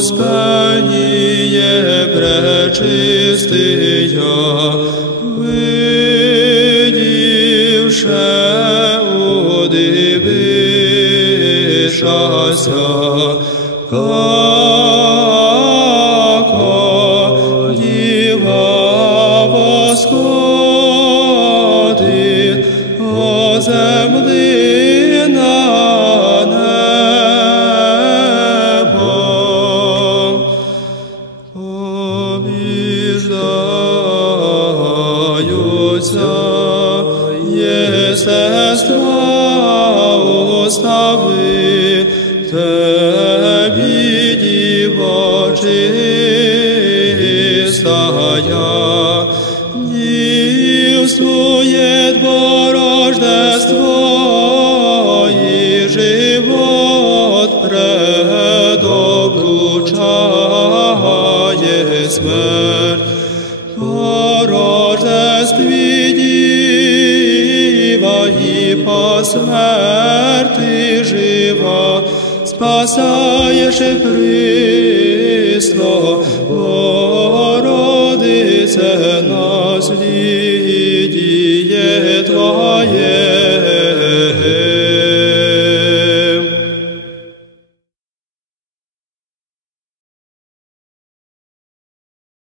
Господіє пречистий я, видівши удивишася, како діва восходить о землі. Побіждаються єстества устави Тебі, дівочистая, дівствует смерть. Діва і по смерти жива, спасаєш присно, Богородице, наслідіє Твоє